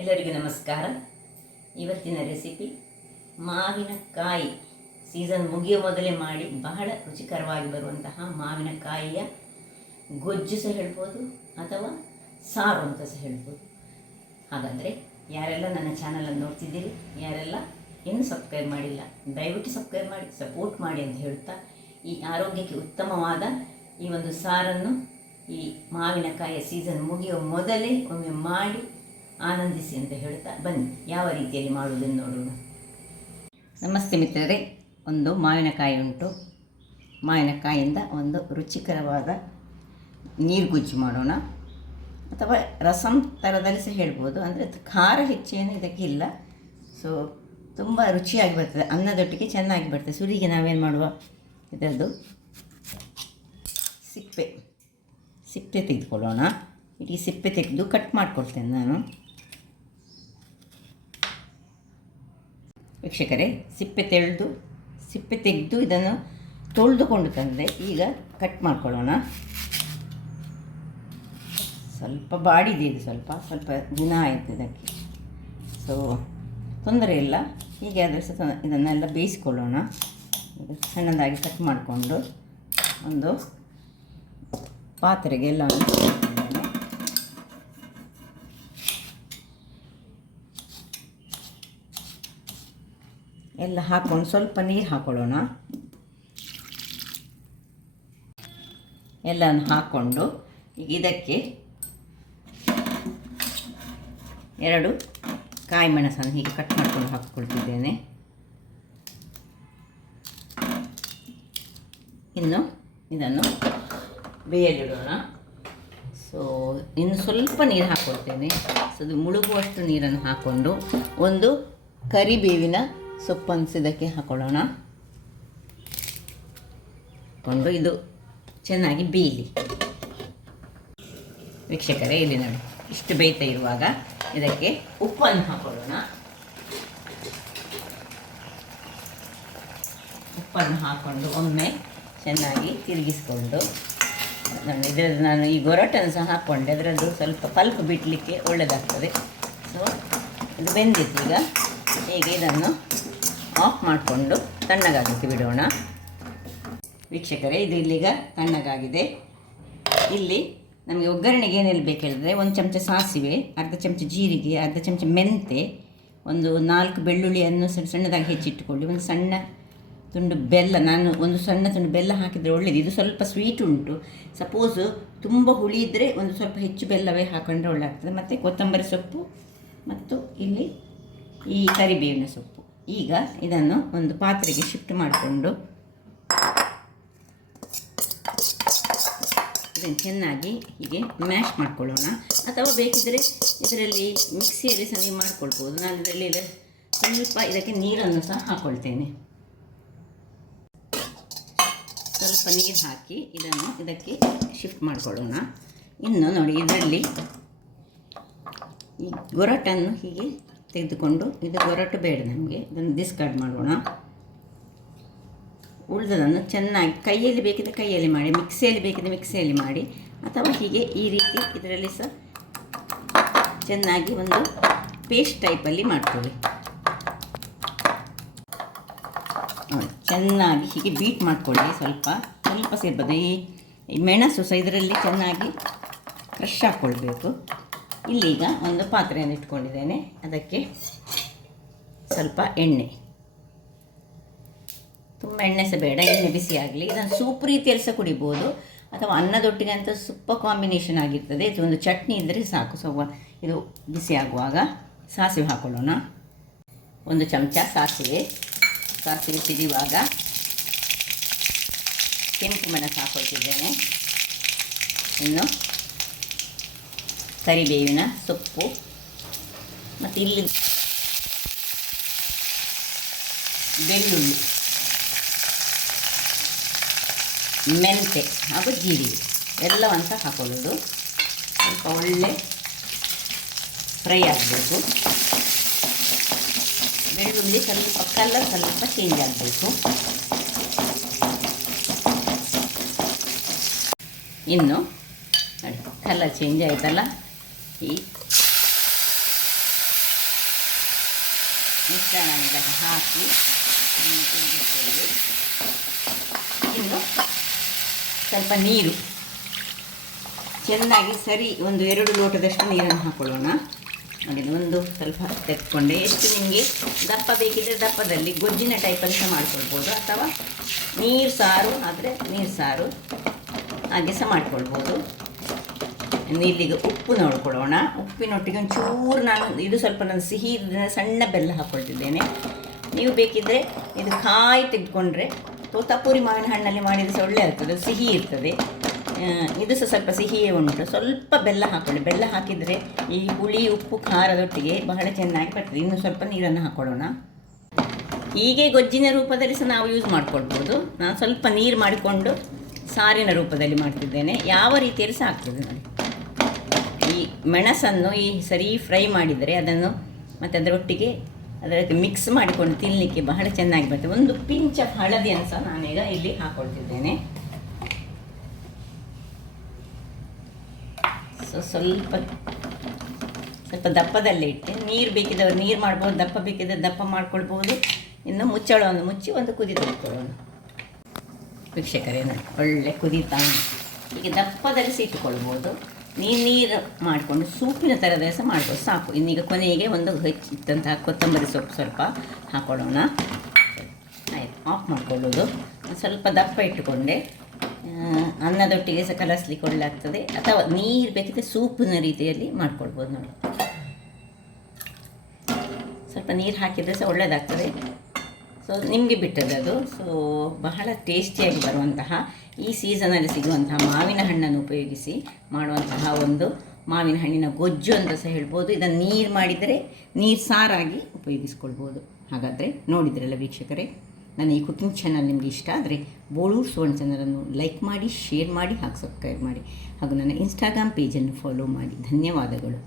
ಎಲ್ಲರಿಗೂ ನಮಸ್ಕಾರ. ಇವತ್ತಿನ ರೆಸಿಪಿ ಮಾವಿನಕಾಯಿ. ಸೀಸನ್ ಮುಗಿಯೋ ಮೊದಲೇ ಮಾಡಿ ಬಹಳ ರುಚಿಕರವಾಗಿ ಬರುವಂತಹ ಮಾವಿನಕಾಯಿಯ ಗೊಜ್ಜು ಸಹ ಹೇಳ್ಬೋದು ಅಥವಾ ಸಾರು ಅಂತ ಸಹ ಹೇಳ್ಬೋದು. ಹಾಗಾದರೆ ಯಾರೆಲ್ಲ ನನ್ನ ಚಾನಲನ್ನು ನೋಡ್ತಿದ್ದೀರಿ, ಯಾರೆಲ್ಲ ಇನ್ನೂ ಸಬ್ಸ್ಕ್ರೈಬ್ ಮಾಡಿಲ್ಲ, ದಯವಿಟ್ಟು ಸಬ್ಸ್ಕ್ರೈಬ್ ಮಾಡಿ, ಸಪೋರ್ಟ್ ಮಾಡಿ ಅಂತ ಹೇಳ್ತಾ, ಈ ಆರೋಗ್ಯಕ್ಕೆ ಉತ್ತಮವಾದ ಈ ಒಂದು ಸಾರನ್ನು ಈ ಮಾವಿನಕಾಯಿಯ ಸೀಸನ್ ಮುಗಿಯೋ ಮೊದಲೇ ಒಮ್ಮೆ ಮಾಡಿ ಆನಂದಿಸಿ ಅಂತ ಹೇಳ್ತಾ ಬನ್ನಿ ಯಾವ ರೀತಿಯಲ್ಲಿ ಮಾಡುವುದನ್ನು ನೋಡೋಣ. ನಮಸ್ತೆ ಮಿತ್ರರೇ, ಒಂದು ಮಾವಿನಕಾಯಿ ಉಂಟು. ಮಾವಿನಕಾಯಿಯಿಂದ ಒಂದು ರುಚಿಕರವಾದ ನೀರುಗುಜ್ಜು ಮಾಡೋಣ, ಅಥವಾ ರಸಂ ಥರದಲ್ಲಿ ಸಹ ಹೇಳ್ಬೋದು. ಅಂದರೆ ಖಾರ ಹೆಚ್ಚೇನು ಇದಕ್ಕಿಲ್ಲ. ಸೊ ತುಂಬ ರುಚಿಯಾಗಿ ಬರ್ತದೆ, ಅನ್ನದೊಟ್ಟಿಗೆ ಚೆನ್ನಾಗಿ ಬರ್ತದೆ. ಸುರಿಗೆ ನಾವೇನು ಮಾಡುವ, ಇದರದ್ದು ಸಿಪ್ಪೆ ತೆಗೆದುಕೊಳ್ಳೋಣ. ಇಡೀ ಸಿಪ್ಪೆ ತೆಗೆದು ಕಟ್ ಮಾಡಿಕೊಳ್ತೇನೆ ನಾನು. ವೀಕ್ಷಕರೇ, ಸಿಪ್ಪೆ ತೆಗೆದು ಇದನ್ನು ತೊಳೆದುಕೊಂಡು ತಂದೆ. ಈಗ ಕಟ್ ಮಾಡ್ಕೊಳ್ಳೋಣ. ಸ್ವಲ್ಪ ಬಾಡಿದೆ, ಇದು ಸ್ವಲ್ಪ ದಿನ ಆಯಿತು ಇದಕ್ಕೆ. ಸೊ ತೊಂದರೆ ಇಲ್ಲ, ಹೀಗೆ ಆದರೆ ಸಹ ಇದನ್ನೆಲ್ಲ ಬೇಯಿಸ್ಕೊಳ್ಳೋಣ. ಸಣ್ಣದಾಗಿ ಕಟ್ ಮಾಡಿಕೊಂಡು ಒಂದು ಪಾತ್ರೆಗೆ ಎಲ್ಲವನ್ನು ಎಲ್ಲ ಹಾಕ್ಕೊಂಡು ಸ್ವಲ್ಪ ನೀರು ಹಾಕ್ಕೊಳ್ಳೋಣ. ಎಲ್ಲವನ್ನು ಹಾಕ್ಕೊಂಡು ಈಗ ಇದಕ್ಕೆ 2 ಕಾಯಿ ಮೆಣಸನ್ನು ಹೀಗೆ ಕಟ್ ಮಾಡ್ಕೊಂಡು ಹಾಕ್ಕೊಳ್ತಿದ್ದೇನೆ. ಇನ್ನು ಇದನ್ನು ಬೇಯಲಿಡೋಣ. ಸೊ ಇನ್ನು ಸ್ವಲ್ಪ ನೀರು ಹಾಕ್ಕೊಳ್ತೇನೆ. ಸೊ ಅದು ಮುಳುಗುವಷ್ಟು ನೀರನ್ನು ಹಾಕ್ಕೊಂಡು ಒಂದು ಕರಿಬೇವಿನ ಸೊಪ್ಪನ್ನು ಇದಕ್ಕೆ ಹಾಕೊಳ್ಳೋಣ. ಇದು ಚೆನ್ನಾಗಿ ಬೇಯಲಿ. ವೀಕ್ಷಕರೇ, ಇಲ್ಲಿ ನೋಡಿ, ಇಷ್ಟು ಬೇಯ್ತಾ ಇರುವಾಗ ಇದಕ್ಕೆ ಉಪ್ಪನ್ನು ಹಾಕೊಳ್ಳೋಣ. ಉಪ್ಪನ್ನು ಹಾಕ್ಕೊಂಡು ಒಮ್ಮೆ ಚೆನ್ನಾಗಿ ತಿರುಗಿಸ್ಕೊಂಡು, ಇದರದ್ದು ನಾನು ಈ ಗೊರಟನ್ನು ಸಹ ಹಾಕ್ಕೊಂಡೆ. ಅದರದ್ದು ಸ್ವಲ್ಪ ಪಲ್ಪ್ ಬಿಡಲಿಕ್ಕೆ ಒಳ್ಳೆಯದಾಗ್ತದೆ. ಸೊ ಇದು ಬೆಂದಿತ್ತು. ಈಗ ಹೀಗೆ ಇದನ್ನು ಆಫ್ ಮಾಡಿಕೊಂಡು ತಣ್ಣಗಾಗಲಿಕ್ಕೆ ಬಿಡೋಣ. ವೀಕ್ಷಕರೇ, ಇದು ಇಲ್ಲಿಗ ತಣ್ಣಗಾಗಿದೆ. ಇಲ್ಲಿ ನಮಗೆ ಒಗ್ಗರಣೆಗೆ ಏನೆಲ್ಲ ಬೇಕು ಹೇಳಿದ್ರೆ, 1 ಚಮಚ ಸಾಸಿವೆ, ಅರ್ಧ ಚಮಚ ಜೀರಿಗೆ, ಅರ್ಧ ಚಮಚ ಮೆಂತೆ, ಒಂದು 4 ಬೆಳ್ಳುಳ್ಳಿಯನ್ನು ಸಣ್ಣದಾಗಿ ಹೆಚ್ಚಿಟ್ಟುಕೊಳ್ಳಿ, ಒಂದು ಸಣ್ಣ ತುಂಡು ಬೆಲ್ಲ. ನಾನು ಒಂದು ಸಣ್ಣ ತುಂಡು ಬೆಲ್ಲ ಹಾಕಿದರೆ ಒಳ್ಳೆಯದು. ಇದು ಸ್ವಲ್ಪ ಸ್ವೀಟ್ ಉಂಟು. ಸಪೋಸು ತುಂಬ ಹುಳಿ ಇದ್ದರೆ ಒಂದು ಸ್ವಲ್ಪ ಹೆಚ್ಚು ಬೆಲ್ಲವೇ ಹಾಕೊಂಡ್ರೆ ಒಳ್ಳೆ ಆಗ್ತದೆ. ಮತ್ತು ಕೊತ್ತಂಬರಿ ಸೊಪ್ಪು ಮತ್ತು ಇಲ್ಲಿ ಈ ಕರಿಬೇವಿನ ಸೊಪ್ಪು. ಈಗ ಇದನ್ನು ಒಂದು ಪಾತ್ರೆಗೆ ಶಿಫ್ಟ್ ಮಾಡಿಕೊಂಡು ಇದನ್ನು ಚೆನ್ನಾಗಿ ಹೀಗೆ ಮ್ಯಾಶ್ ಮಾಡ್ಕೊಳ್ಳೋಣ. ಅಥವಾ ಬೇಕಿದ್ದರೆ ಇದರಲ್ಲಿ ಮಿಕ್ಸಿಯಲ್ಲಿ ಸಹ ನೀವು ಮಾಡ್ಕೊಳ್ಬೋದು. ನಾನು ಇದರಲ್ಲಿ ಸ್ವಲ್ಪ ಇದಕ್ಕೆ ನೀರನ್ನು ಸಹ ಹಾಕ್ಕೊಳ್ತೇನೆ. ಸ್ವಲ್ಪ ನೀರು ಹಾಕಿ ಇದನ್ನು ಇದಕ್ಕೆ ಶಿಫ್ಟ್ ಮಾಡಿಕೊಳ್ಳೋಣ. ಇನ್ನು ನೋಡಿ, ಇದರಲ್ಲಿ ಈ ಗೊರಟನ್ನು ಹೀಗೆ ತೆಗೆದುಕೊಂಡು, ಇದು ಗೊರಟು ಬೇಡ ನಮಗೆ, ಇದನ್ನು ಡಿಸ್ಕಾರ್ಡ್ ಮಾಡೋಣ. ಉಳಿದದನ್ನು ಚೆನ್ನಾಗಿ ಕೈಯಲ್ಲಿ ಬೇಕಿದ್ದರೆ ಕೈಯಲ್ಲಿ ಮಾಡಿ, ಮಿಕ್ಸಿಯಲ್ಲಿ ಬೇಕಿದ್ದರೆ ಮಿಕ್ಸಿಯಲ್ಲಿ ಮಾಡಿ, ಅಥವಾ ಹೀಗೆ ಈ ರೀತಿ ಇದರಲ್ಲಿ ಸಹ ಚೆನ್ನಾಗಿ ಒಂದು ಪೇಸ್ಟ್ ಟೈಪಲ್ಲಿ ಮಾಡ್ಕೊಳ್ಳಿ. ಚೆನ್ನಾಗಿ ಹೀಗೆ ಬೀಟ್ ಮಾಡಿಕೊಳ್ಳಿ. ಸ್ವಲ್ಪ ಸೇರ್ಬೋದು. ಈ ಮೆಣಸು ಸಹ ಇದರಲ್ಲಿ ಚೆನ್ನಾಗಿ ಕ್ರಷ್ ಹಾಕ್ಕೊಳ್ಬೇಕು. ಇಲ್ಲೀಗ ಒಂದು ಪಾತ್ರೆಯನ್ನು ಇಟ್ಕೊಂಡಿದ್ದೇನೆ. ಅದಕ್ಕೆ ಸ್ವಲ್ಪ ಎಣ್ಣೆ, ತುಂಬ ಎಣ್ಣೆ ಸಹ ಬೇಡ, ಎಣ್ಣೆ ಬಿಸಿ ಆಗಲಿ. ಇದನ್ನು ಸೂಪ್ ರೀತಿಯಲ್ಲಿ ಸಹ ಕುಡಿಬೋದು, ಅಥವಾ ಅನ್ನದೊಟ್ಟಿಗೆ ಅಂತ ಸೂಪರ್ ಕಾಂಬಿನೇಷನ್ ಆಗಿರ್ತದೆ. ಇದು ಒಂದು ಚಟ್ನಿ ಇದ್ದರೆ ಸಾಕು. ಸ್ವಲ್ಪ ಇದು ಬಿಸಿ ಆಗುವಾಗ ಸಾಸಿವೆ ಹಾಕೊಳ್ಳೋಣ. 1 ಚಮಚ ಸಾಸಿವೆ ಸಿಡಿಯುವಾಗ ಕೆಂಪು ಮೆಣಸು ಹಾಕ್ಕೊಳ್ತಿದ್ದೇನೆ. ಇನ್ನು ಕರಿಬೇವಿನ ಸೊಪ್ಪು, ಮತ್ತು ಇಲ್ಲಿ ಬೆಳ್ಳುಳ್ಳಿ, ಮೆಂತೆ ಹಾಗೂ ಜೀರಿಗೆ ಎಲ್ಲವಂತ ಹಾಕೊಳ್ಳೋದು. ಸ್ವಲ್ಪ ಒಳ್ಳೆ ಫ್ರೈ ಆಗಬೇಕು. ಬೆಳ್ಳುಳ್ಳಿ ಸ್ವಲ್ಪ ಕಲರ್ ಸ್ವಲ್ಪ ಚೇಂಜ್ ಆಗಬೇಕು. ಇನ್ನು ನೋಡಿ, ಕಲರ್ ಚೇಂಜ್ ಆಯಿತಲ್ಲ, ಈ ಮಿಶ್ರಣ ಇದಕ್ಕೆ ಹಾಕಿ ತಿರುಗಿಸ್ಕೊಳ್ಳಿ. ಇನ್ನು ಸ್ವಲ್ಪ ನೀರು ಚೆನ್ನಾಗಿ ಸರಿ ಒಂದು 2 ಲೋಟದಷ್ಟು ನೀರನ್ನು ಹಾಕ್ಕೊಳ್ಳೋಣ. ನೋಡಿ, ಒಂದು ಸ್ವಲ್ಪ ತೆಗೆದುಕೊಂಡೆ. ಎಷ್ಟು ನಿಮಗೆ ದಪ್ಪ ಬೇಕಿದ್ದರೆ ದಪ್ಪದಲ್ಲಿ ಗೊಜ್ಜಿನ ಟೈಪಲ್ಲಿ ಸಹ ಮಾಡ್ಕೊಳ್ಬೋದು, ಅಥವಾ ನೀರು ಸಾರು ಆದರೆ ನೀರು ಸಾರು ಹಾಗೆ ಸಹ ಮಾಡ್ಕೊಳ್ಬೋದು. ಇಲ್ಲಿಗೆ ಉಪ್ಪು ನೋಡ್ಕೊಳ್ಳೋಣ. ಉಪ್ಪಿನೊಟ್ಟಿಗೆ ಒಂಚೂರು ಇದು ಸ್ವಲ್ಪ ನಾನು ಸಿಹಿ ಸಣ್ಣ ಬೆಲ್ಲ ಹಾಕ್ಕೊಳ್ತಿದ್ದೇನೆ. ನೀವು ಬೇಕಿದ್ದರೆ ಇದು ಕಾಯಿ ತೆಗೆದುಕೊಂಡ್ರೆ ತೋತಾಪುರಿ ಮಾವಿನ ಹಣ್ಣಲ್ಲಿ ಮಾಡಿದರೆ ಸಹ ಒಳ್ಳೆ ಆಗ್ತದೆ, ಸಿಹಿ ಇರ್ತದೆ. ಇದು ಸಹ ಸ್ವಲ್ಪ ಸಿಹಿಯೇ ಉಂಟು. ಸ್ವಲ್ಪ ಬೆಲ್ಲ ಹಾಕ್ಕೊಳ್ಳಿ. ಬೆಲ್ಲ ಹಾಕಿದರೆ ಈ ಹುಳಿ ಉಪ್ಪು ಖಾರದೊಟ್ಟಿಗೆ ಬಹಳ ಚೆನ್ನಾಗಿ ಬರ್ತದೆ. ಇನ್ನು ಸ್ವಲ್ಪ ನೀರನ್ನು ಹಾಕ್ಕೊಳ್ಳೋಣ. ಹೀಗೆ ಗೊಜ್ಜಿನ ರೂಪದಲ್ಲಿ ಸಹ ನಾವು ಯೂಸ್ ಮಾಡ್ಕೊಳ್ಬೋದು. ನಾನು ಸ್ವಲ್ಪ ನೀರು ಮಾಡಿಕೊಂಡು ಸಾರಿನ ರೂಪದಲ್ಲಿ ಮಾಡ್ತಿದ್ದೇನೆ. ಯಾವ ರೀತಿಯಲ್ಲಿ ಸಹ ಆಗ್ತದೆ ನೋಡಿ. ಈ ಮೆಣಸನ್ನು ಈ ಸರಿ ಫ್ರೈ ಮಾಡಿದರೆ ಅದನ್ನು ಮತ್ತು ಅದರೊಟ್ಟಿಗೆ ಅದಕ್ಕೆ ಮಿಕ್ಸ್ ಮಾಡಿಕೊಂಡು ತಿನ್ನಲಿಕ್ಕೆ ಬಹಳ ಚೆನ್ನಾಗಿ ಬರ್ತದೆ. ಒಂದು ಪಿಂಚ್ ಆಫ್ ಹಳದಿಯನ್ನು ಸಹ ನಾನೀಗ ಇಲ್ಲಿ ಹಾಕ್ಕೊಳ್ತಿದ್ದೇನೆ. ಸ್ವಲ್ಪ ದಪ್ಪದಲ್ಲೇ ಇಟ್ಟೆ. ನೀರು ಬೇಕಿದ್ದವರು ನೀರು ಮಾಡ್ಬೋದು, ದಪ್ಪ ಬೇಕಿದ್ದರೆ ದಪ್ಪ ಮಾಡ್ಕೊಳ್ಬೋದು. ಇನ್ನು ಮುಚ್ಚಳವನ್ನು ಮುಚ್ಚಿ ಒಂದು ಕುದಿ ತೆಗೆದುಕೊಳ್ಳೋಣ. ವೀಕ್ಷಕರೇ ನೋಡಿ, ಒಳ್ಳೆ ಕುದೀತಾ ಈಗ ದಪ್ಪದಲ್ಲಿ ಇಟ್ಟುಕೊಳ್ಬೋದು. ನೀರು ಮಾಡಿಕೊಂಡು ಸೂಪಿನ ಥರದ ಸಹ ಮಾಡ್ಬೋದು, ಸಾಕು. ಇನ್ನೀಗ ಕೊನೆಗೆ ಒಂದು ಹೆಚ್ಚಿಟ್ಟಂತಹ ಕೊತ್ತಂಬರಿ ಸೊಪ್ಪು ಸ್ವಲ್ಪ ಹಾಕ್ಕೊಳ್ಳೋಣ. ಆಯಿತು, ಆಫ್ ಮಾಡ್ಕೊಳ್ಳೋದು. ಸ್ವಲ್ಪ ದಪ್ಪ ಇಟ್ಟುಕೊಂಡೆ. ಅನ್ನದೊಟ್ಟಿಗೆ ಸಹ ಕಲಸ್ಲಿಕ್ಕೆ ಒಳ್ಳೆ ಆಗ್ತದೆ, ಅಥವಾ ನೀರು ಬೇಕಿದ್ರೆ ಸೂಪಿನ ರೀತಿಯಲ್ಲಿ ಮಾಡ್ಕೊಳ್ಬೋದು ನೋಡಿ. ಸ್ವಲ್ಪ ನೀರು ಹಾಕಿದರೆ ಸಹ ಒಳ್ಳೆಯದಾಗ್ತದೆ. ಸೊ ನಿಮಗೆ ಬಿಟ್ಟದ್ದು ಅದು. ಸೊ ಬಹಳ ಟೇಸ್ಟಿಯಾಗಿ ಬರುವಂತಹ ಈ ಸೀಸನಲ್ಲಿ ಸಿಗುವಂತಹ ಮಾವಿನ ಹಣ್ಣನ್ನು ಉಪಯೋಗಿಸಿ ಮಾಡುವಂತಹ ಒಂದು ಮಾವಿನ ಹಣ್ಣಿನ ಗೊಜ್ಜು ಅಂತ ಸಹ ಹೇಳ್ಬೋದು. ಇದನ್ನು ನೀರು ಮಾಡಿದರೆ ನೀರು ಸಾರಾಗಿ ಉಪಯೋಗಿಸ್ಕೊಳ್ಬೋದು. ಹಾಗಾದರೆ ನೋಡಿದ್ರಲ್ಲ ವೀಕ್ಷಕರೇ, ನನ್ನ ಈ ಕುಕಿಂಗ್ ಚಾನಲ್ ನಿಮಗೆ ಇಷ್ಟ ಆದರೆ ಬೋಳೂರು ಸುವರ್ಣ ಚಾನಲನ್ನು ಲೈಕ್ ಮಾಡಿ, ಶೇರ್ ಮಾಡಿ, ಹಾಗೂ ಸಬ್ಸ್ಕ್ರೈಬ್ ಮಾಡಿ, ಹಾಗೂ ನನ್ನ ಇನ್ಸ್ಟಾಗ್ರಾಮ್ ಪೇಜನ್ನು ಫಾಲೋ ಮಾಡಿ. ಧನ್ಯವಾದಗಳು.